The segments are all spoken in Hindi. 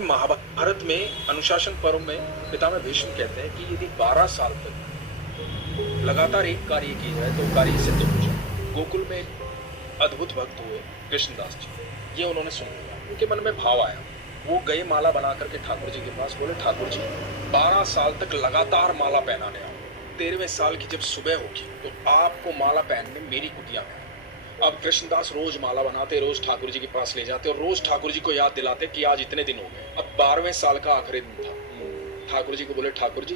महाभारत में अनुशासन पर्व में पितामह भीष्म कहते हैं कि यदि 12 साल तक लगातार एक कार्य किया जाए तो कार्य सिद्ध हो जाए। गोकुल में अद्भुत भक्त हुए कृष्णदास जी, ये उन्होंने सुन लिया, उनके मन में भाव आया। वो गए माला बना करके ठाकुर जी के पास, बोले ठाकुर जी 12 साल तक लगातार माला पहनाने आओ, 13वें साल की जब सुबह होगी तो आपको माला पहनने मेरी कुटिया में। अब कृष्णदास रोज माला बनाते, रोज ठाकुर जी के पास ले जाते और रोज ठाकुर जी को याद दिलाते कि आज इतने दिन हो गए। अब 12वें साल का आखिरी दिन था। ठाकुर जी को बोले ठाकुर जी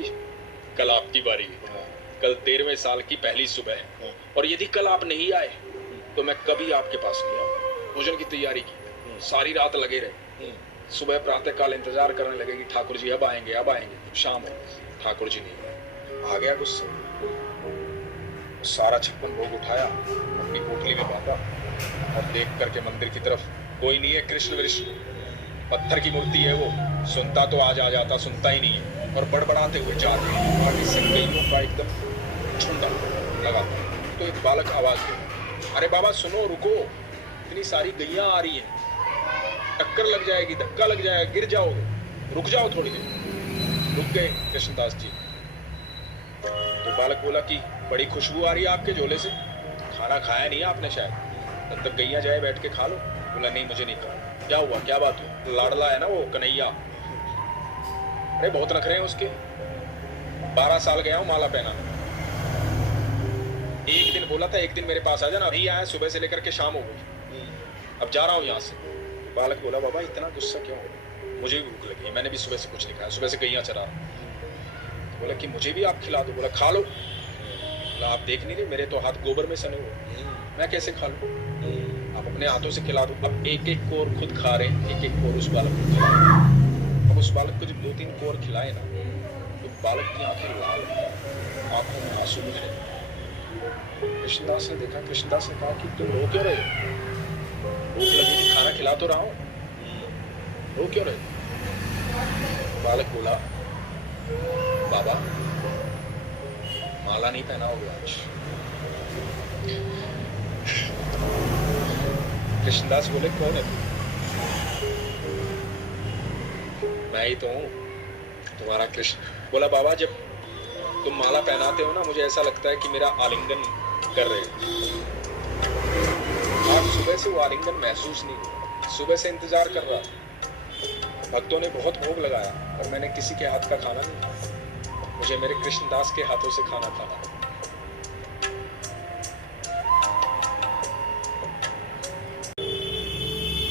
कल आपकी बारी है, कल 13वें साल की पहली सुबह है और यदि कल आप नहीं आए तो मैं कभी आपके पास नहीं आऊंगा। भोजन की तैयारी की, सारी रात लगे रहे। सुबह प्रातः काल इंतजार करने लगे कि ठाकुर जी अब आएंगे अब आएंगे। शाम हो, ठाकुर जी नहीं। आ गया गुस्सा, सारा 56 भोग उठाया, अपनी कोठरी में बांधा और देख करके मंदिर की तरफ, कोई नहीं है कृष्ण वृष्ण, पत्थर की मूर्ति है वो, सुनता तो आज आ जाता, सुनता ही नहीं है। और बड़बड़ाते हुए जा रहे से गईयों का एकदम झुंड लगा। तो एक बालक आवाज दे, अरे बाबा सुनो, रुको, इतनी सारी गैया आ रही है, टक्कर लग जाएगी, धक्का लग जाएगा, गिर जाओगे, रुक जाओ थोड़ी देर। रुक गए कृष्णदास जी। तो बालक बोला कि बड़ी खुशबू आ रही है आपके झोले से, खाना खाया नहीं है आपने शायद, तब तक गैया जाए बैठ के खा लो। बोला नहीं मुझे नहीं खाना। क्या हुआ, क्या बात हुई? लाडला है ना वो कन्हैया, अरे बहुत नखरे हैं उसके, 12 साल गया हूं माला पहना। एक दिन बोला था एक दिन मेरे पास आ जाना, अभी आया, सुबह से लेकर के शाम हो गई, अब जा रहा हूँ यहाँ से। बालक बोला बाबा इतना गुस्सा क्यों हो रहा? मुझे भी भूख लगी, मैंने भी सुबह से कुछ नहीं खाया, सुबह से गैया चरा। बोला कि मुझे भी आप खिला दो। बोला खा लो। बोला आप देख नहीं रहे मेरे तो हाथ गोबर में सने हुए, मैं कैसे खा लूं? आप अपने हाथों से खिला दो। अब एक एक कोर खुद खा रहे हैं, एक एक कोर उस बालक को खिला रहे। अब उस बालक को जब 2-3 कोर खिलाए ना तो बालक की आंखें लाल, आंखों में आंसू बह रहे। कृष्णदास ने देखा, कृष्णदास ने कहा कि तुम रो क्यों रहे हो? भूख लगी थी, खाना खिला तो रहा हूं, रो क्यों रहे? बालक बोला बाबा माला नहीं पहना होगा आज। कृष्णदास बोले कौन है तू? मैं ही तो हूं, तुम्हारा कृष्ण। बोला बाबा जब तुम माला पहनाते हो ना मुझे ऐसा लगता है कि मेरा आलिंगन कर रहे हो। आज सुबह से वो आलिंगन महसूस नहीं हुआ, सुबह से इंतजार कर रहा। भक्तों ने बहुत भोग लगाया और मैंने किसी के हाथ का खाना नहीं खाया, मुझे मेरे कृष्णदास के हाथों से खाना खाना।